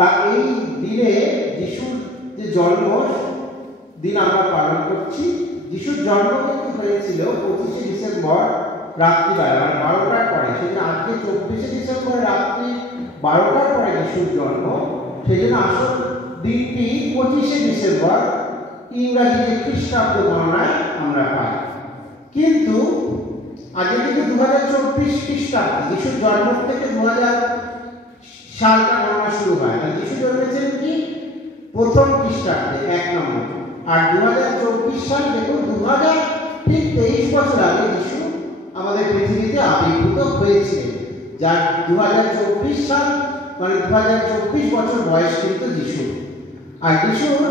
তা এই দিনে যিশুর যে জন্ম দিন আমরা পালন করছি। যিশুর জন্ম কিন্তু হয়েছিল 25শে ডিসেম্বর রাত্রিবেলা, 12টার পরে। সেদিন আজকে 24শে ডিসেম্বর রাত্রি 12টার পরে যিশুর জন্ম, সেই জন্য আসল দিনটি 25শে ডিসেম্বর ইংরাজি যে খ্রিস্টাব্দ গণনায় আমরা পাই। কিন্তু আজকে কিন্তু 2024 খ্রিস্টাব্দ, যিশুর জন্ম থেকে 2000 সালটা গণনা শুরু হয়। আর যিশু জন্মেছেন কি প্রথম খ্রিস্টাব্দে 1 নম্বর। আর 2024 সাল দেখুন 23 বছর আগে যিশু আমাদের পৃথিবীতে আবির্ভূত হয়েছিলেন। যার 2024 সাল মানে 2024 বছর বয়স কিন্তু যিশু। আর যিশুর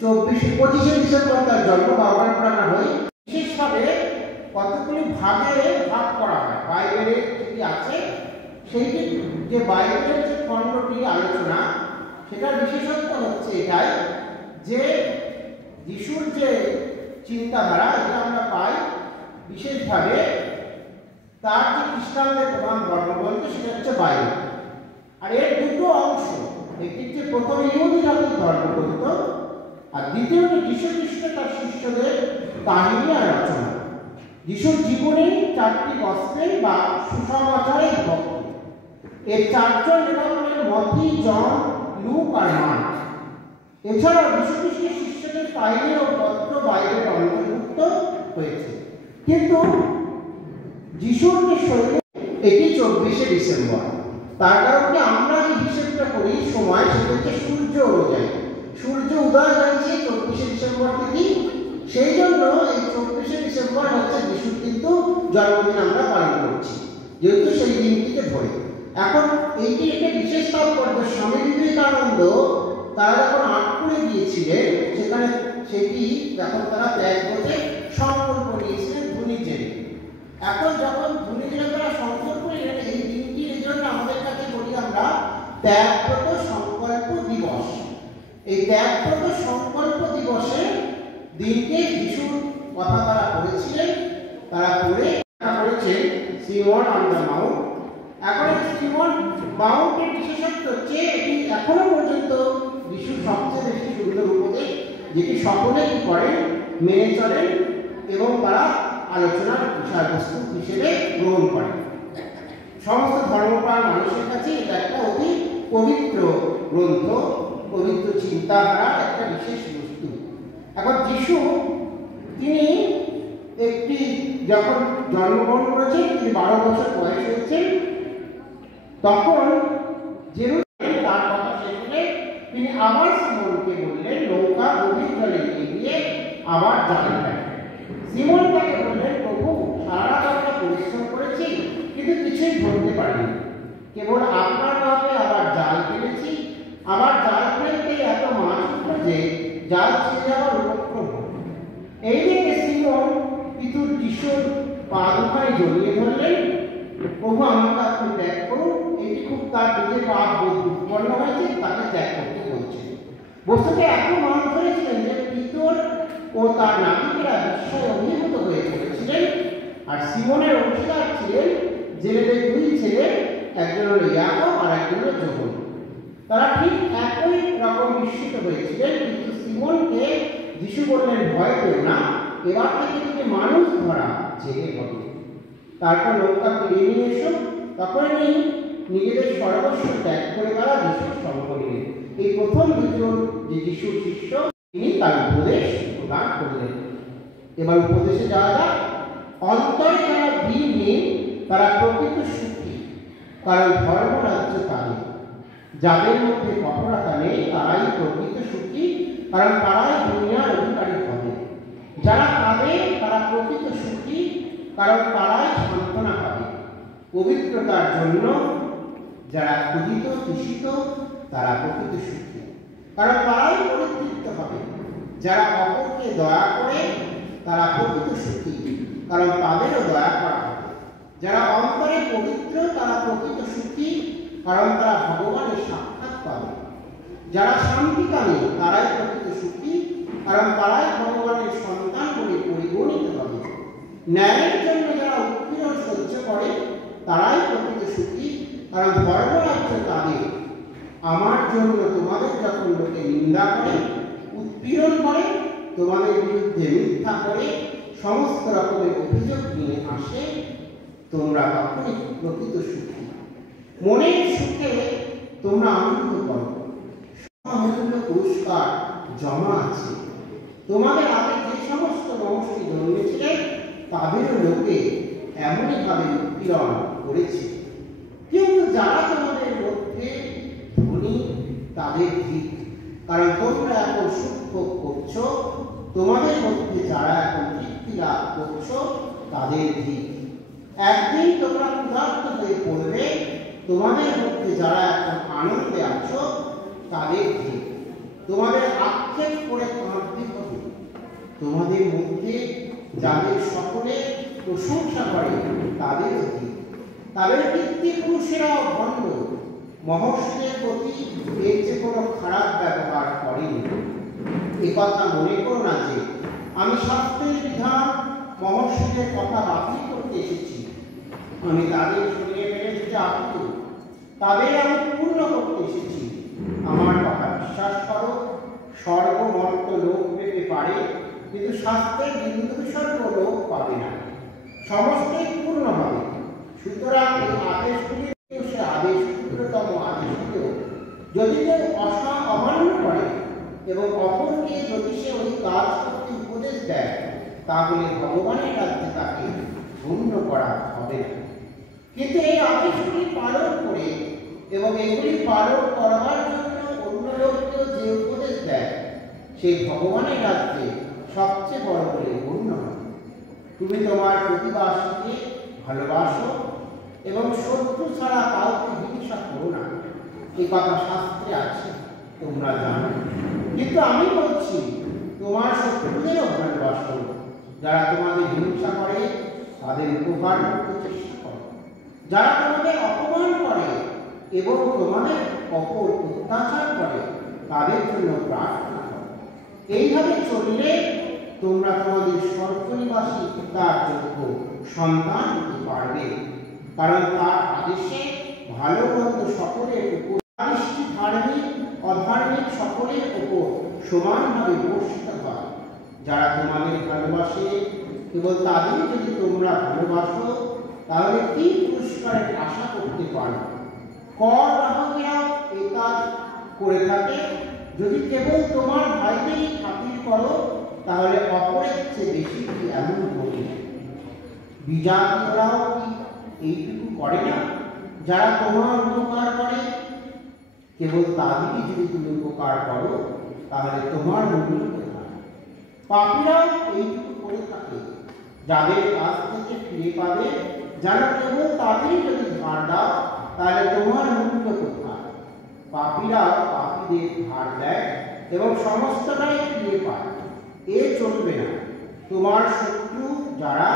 25শে ডিসেম্বর তার জন্ম পালন করা হয়। বিশেষভাবে কতগুলি ভাগে ভাগ করা হয়। বাইবেলে যেটি আছে সেইটি, যে বাইবেলের যে খণ্ডটি আলোচনা, সেটার বিশেষত্ব হচ্ছে এটাই যে যিশুর যে চিন্তাধারা এটা আমরা পাই বিশেষভাবে তার যে খ্রিস্টানদের প্রধান ধর্মগ্রন্থ সেটা হচ্ছে বাইবেল। আর এর দুটো অংশ, একটি হচ্ছে প্রথম ইহুদি জাতির ধর্মগ্রন্থ, আর দ্বিতীয়টি যিশু খ্রিস্ট তার শিষ্যদের কাহিনী আর রচনা। যিশুর জীবনী 4টি গসপেল বা সুসমাচারের ভক্ত। এর 4জন লেখক হলেন মথি, জন, লুক আর মার্ক। এছাড়াও যিশু খ্রিস্টের শিষ্যদের কাহিনী ও পত্র বাইবেলে অন্তর্ভুক্ত হয়েছে। কিন্তু যিশুর যে শৈলী এটি 24শে ডিসেম্বর। তার কারণে আমরা যে হিসেবটা করি সময়, সেটা হচ্ছে সূর্য অনুযায়ী। সূর্য উদয় হয়েছে 24শে ডিসেম্বর থেকে, সেই জন্য এই 24শে ডিসেম্বর হচ্ছে যিশুর কিন্তু জন্মদিন আমরা পালন করছি, যেহেতু সেই দিনটিকে ধরে। এখন এইটি একটা বিশেষ তাৎপর্য। স্বামী বিবেকানন্দ তারা যখন আটপুরে গিয়েছিলেন, সেখানে সেটি যখন তারা ত্যাগ করতে সংকল্প নিয়েছিলেন ধনী জেনে। এখন যখন ধনী জেনে তারা সংকল্প নিলেন, এই দিনটি এই জন্য আমাদের কাছে বলি আমরা ত্যাগব্রত সংকল্প দিবস। এই ত্যাগব্রত সংকল্প দিবসে দিনকে যিশুর কথা তারা পড়েছিলেন। তারা পড়েছে সিমন অন দ্য মাউন্ট। এখন সিমন মাউন্টের বিশেষত্ব হচ্ছে এটি এখনো পর্যন্ত যিশুর সবচেয়ে বেশি সুন্দর উপদেশ, যেটি সকলেই করেন, মেনে চলেন এবং তারা আলোচনার বিষয়বস্তু হিসেবে গ্রহণ করেন। সমস্ত ধর্মপ্রাণ মানুষের কাছে এটা একটা অতি পবিত্র গ্রন্থ, পবিত্র চিন্তাধারা, একটা বিশেষ বস্তু। এখন যিশু তিনি একটি যখন জন্মগ্রহণ করেছেন, তিনি 12 বছর বয়স হয়েছেন, তখন জেরুজালেমে তার কথা শেষ হলে তিনি আবার সিমনকে বললেন নৌকা গভীর জলে নিয়ে গিয়ে আবার জাল ফেলেন। সিমন তাকে বললেন, প্রভু সারা রাত আমরা পরিশ্রম করেছি কিন্তু কিছুই ধরতে পারিনি, কেবল আপনার নামে আবার জাল ফেলেছি। আবার জাল ফেলতে এত মাছ উঠল যে জাল ছিঁড়ে যাওয়ার উপক্রম হল। এই দেখে সিমন পিতুর যিশুর পা দুখানি জড়িয়ে ধরলেন, প্রভু আমাকে আপনি ত্যাগ করুন। এটি খুব তার নিজের পাপ বোধ উৎপন্ন হয়েছে, তাকে ত্যাগ করতে বলছে। বস্তুতে এত মান ধরেছিলেন যে পিতর ও তার নাবিকেরা বিস্ময়ে অভিভূত হয়ে পড়েছিলেন। আর সিমনের অংশীদার ছিলেন জেলেদের 2 ছেলে, একজন হল ইয়াকব আর একজন হল যোহন। তারা ঠিক একই রকম বিস্মিত হয়েছিলেন। কিন্তু সিমনকে যিশু বললেন, ভয় পেও না, এবার থেকে তুমি মানুষ ধরা জেলে হবে। তারপর নৌকা ফিরিয়ে নিয়ে এসো। তখনই নিজেদের সর্বস্ব ত্যাগ করে তারা যিশুর সঙ্গ নিলেন। এই প্রথম 2 জন যে যিশুর শিষ্য, তিনি তার উপদেশ প্রদান করলেন। এবার উপদেশে যাওয়া যাক। অন্তরে যারা ভিড়হীন তারা প্রকৃত সুখী, কারণ ধর্মরাজ্য তাদের। যাদের মধ্যে কঠোরতা নেই তারাই প্রকৃত সুখী, কারণ তারাই দুনিয়ার অধিকারী হবে। যারা কাঁদে তারা প্রকৃত সুখী, কারণ তারাই সান্ত্বনা পাবে। পবিত্রতার জন্য যারা ক্ষুধিত তৃষিত তারা প্রকৃত সুখী, কারণ তারাই পরিতৃপ্ত হবে। যারা অপরকে দয়া করে তারা প্রকৃত সুখী, কারণ তাদেরও দয়া করা হবে। যারা অন্তরে পবিত্র তারা প্রকৃত সুখী, কারণ তারা ভগবানের সাক্ষাৎ পাবে। যারা শান্তিকামী তারাই প্রকৃত সুখী, কারণ তারাই ভগবানের সন্তান বলে পরিগণিত হবে। ন্যায়ের জন্য যারা উৎপীড়ন সহ্য করে তারাই প্রকৃত সুখী, কারণ ধর্মরাজ্য তাদের। আমার জন্য তোমাদের যখন লোকে নিন্দা করে, উৎপীড়ন করে, তোমাদের বিরুদ্ধে মিথ্যা করে সমস্ত রকমের অভিযোগ নিয়ে আসে, তোমরা তখনই প্রকৃত সুখী। মনের সুখে তোমরা আনন্দ করো। মহামূল্য পুরস্কার জমা আছে। তোমাদের আগে যে সমস্ত মহর্ষি জন্মেছিলেন তাদেরও লোকে এমনই ভাবে উৎপীড়ন করেছে। কিন্তু যারা তোমাদের মধ্যে ধনী তাদের ঠিক, কারণ তোমরা এখন সুখ ভোগ করছো। তোমাদের মধ্যে যারা এখন তৃপ্তি লাভ করছো তাদের ঠিক। একদিন তোমরা ক্ষুধার্ত হয়ে পড়বে। তোমাদের মধ্যে যারা এখন আনন্দে আছো তাদের ঠিক। তোমাদের আক্ষেপ করে কাঁদতে হবে। তোমাদের মধ্যে যাদের সকলে প্রশংসা করে তাদের ঠিক। তাদের পিতৃপুরুষেরাও ভণ্ড, মহর্ষিদের প্রতি এর যে কোনো খারাপ ব্যবহার করেনি। এ কথা মনে করো না যে আমি শাস্ত্রের বিধান মহর্ষিদের কথা বাতিল করতে এসেছি। আমি তাদের শরীরে মেরেছি আহত, তাদের আমি পূর্ণ করতে এসেছি। আমার কথা বিশ্বাস করো। স্বর্গমর্ত লোক পেতে পারে, কিন্তু শাস্ত্রের বিন্দু বিসর্গ লোক পাবে না। সমস্তই পূর্ণ হবে। সুতরাং এই আদেশগুলি সে আদেশ ক্ষুদ্রতম আদেশগুলো যদি কেউ অমান্য করে এবং অপরকে যদি সে ওই কাজ করতে উপদেশ দেয়, তাহলে ভগবানের রাজ্যে তাকে ধন্য করা হবে না। কিন্তু এই আদেশগুলি পালন করে এবং এগুলি পালন করবার জন্য অন্য লোককেও যে উপদেশ দেয়, সেই ভগবানের রাজ্যে সবচেয়ে বড় বলে গণ্য হবে। তুমি তোমার প্রতিবাসীকে ভালোবাসো এবং শত্রু ছাড়া কাউকে হিংসা করো না। এই কথা শাস্ত্রে আছে, তোমরা জানো। কিন্তু আমি বলছি তোমার শত্রুদেরও ভালোবাসো। যারা তোমাদের হিংসা করে তাদের উপকার করতে চেষ্টা করো। যারা তোমাদের অপমান করে এবং তোমাদের অপর অত্যাচার করে তাদের জন্য প্রার্থনা করো। এইভাবে চললে তোমরা তোমাদের স্বর্গনিবাসী পিতার যোগ্য সন্তান হতে পারবে, কারণ তার আদেশে ভালো মন্দ সকলের উপর দৃষ্টি ধার্মিক অধার্মিক সকলের উপর সমানভাবে বর্ষিত হয়। যারা তোমাদের ভালোবাসে কেবল তাদের যদি তোমরা ভালোবাসো, তাহলে কি পুরস্কারের আশা করতে পারো? কর গ্রাহকেরা এই কাজ করে থাকে। যদি কেবল তোমার ভাইদেরই খাতির করো, তাহলে অপরের চেয়ে বেশি কি এমন হবে? বিজাতীয়রাও কি এইটুকু করে না? যারা তোমার উপকার করে কেবল তাদেরই যদি তুমি উপকার করো, তাহলে তোমার মূল্য কোথায়? পাপীরাও এইটুকু করে থাকে। যাদের কাছ থেকে ফিরে পাবে, যারা কেবল তাদেরই যদি ধার দাও, তাহলে তোমার মূল্য কোথায়? পাপীরাও পাপীদের ধার দেয় এবং সমস্তটাই ফিরে পায়। এ চলবে না। তোমার শত্রু যারা,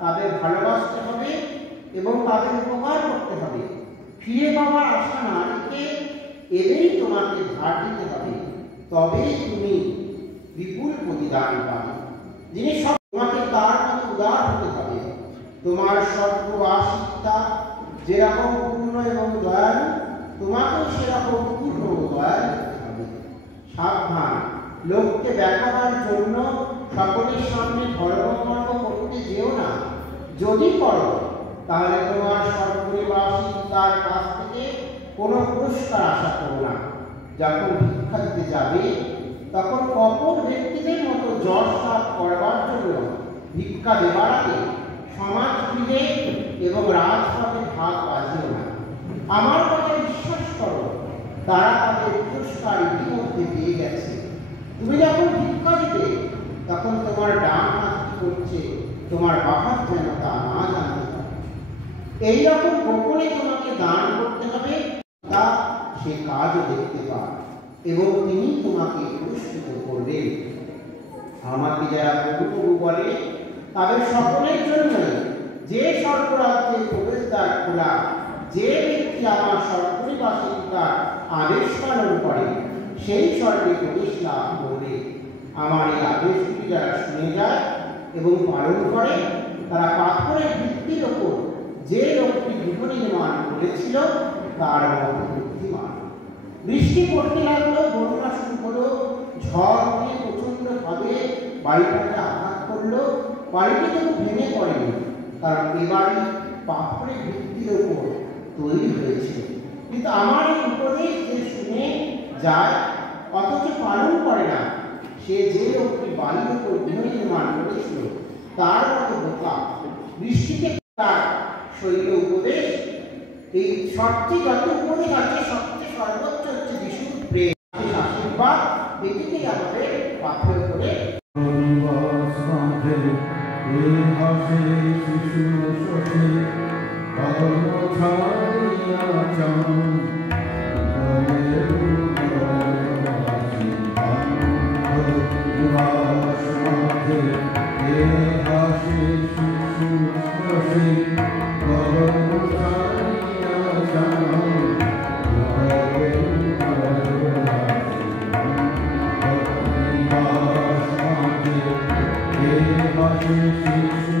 তাদের ভালোবাসতে হবে এবং তাদের উপকার করতে হবে। ফিরে পাওয়ার আশা না রেখে এদেরই তোমাকে ধার দিতে হবে, তবেই তুমি বিপুল প্রতিদান পাবে। যিনি সব তোমাকে তার মতো উদার হতে হবে। তোমার স্বর্গবাসী পিতা যেরকম পূর্ণ এবং দয়ালু, তোমাকেও সেরকম পূর্ণ ও দয়ালু হতে হবে। সাবধান, লোককে দেখাবার জন্য সকলের সামনে ধর্মকর্ম করতে যেও না। যদি করো, তাহলে তোমার স্বর্গনিবাসী তার কাছ থেকে কোনো পুরস্কার আশা করো না। যখন ভিক্ষা দিতে যাবে, তখন অপর ব্যক্তিদের মতো যশ লাভ করবার জন্য ভিক্ষা দেবার আগে সমাজ ফিরে এবং রাজপথে ভাগ বাজিও না। আমার কথা বিশ্বাস করো, তারা তাদের পুরস্কার ইতিমধ্যে পেয়ে গেছে। তুমি যখন ভিক্ষা দিবে, তখন তোমার ডান হাত কি করছে, তোমার বাম হাত যেন তা না জানতে পারে। এইরকম গোপনে তোমাকে দান করতে হবে, তা সে কাজও দেখতে পায় এবং তিনি তোমাকে পুরস্কৃত করবেন। আমাকে যারা প্রভু প্রভু বলে, তাদের সকলের জন্য যে স্বর্গরাজ্যের প্রবেশদ্বার খোলা, যে ব্যক্তি আমার স্বর্গনিবাসী পিতার আদেশ পালন করে, সেই স্বর্গে প্রবেশ লাভ করবে। আমার এই আদেশগুলি যারা শুনে যায় এবং পালন করে, তারা পাথরের ভিত্তির ওপর যে লোকটি গৃহ নির্মাণ করেছিল তার মতো বুদ্ধিমান। বৃষ্টি পড়তে লাগলো, বন্যা শুরু হলো, ঝড় উঠে প্রচন্ডভাবে বাড়িটাকে আঘাত করলো। বাড়িটি কিন্তু ভেঙে পড়েনি, কারণ এ বাড়ি পাথরের ভিত্তির ওপর তৈরি হয়েছে। কিন্তু আমার এই উপদেশ যে শুনে যায় অথচ পালন করে না, সে যে লোকটি বাড়ির উপর গৃহ নির্মাণ করেছিল তার মতো বোকা। বৃষ্টিকে তার শৈল উপদেশ, এই সবচেয়ে যত উপদেশ আছে সবচেয়ে সর্বোচ্চ হচ্ছে যিশুর প্রেম, আশীর্বাদ। এটিকেই আমাদের পাথেয় করে Thank you.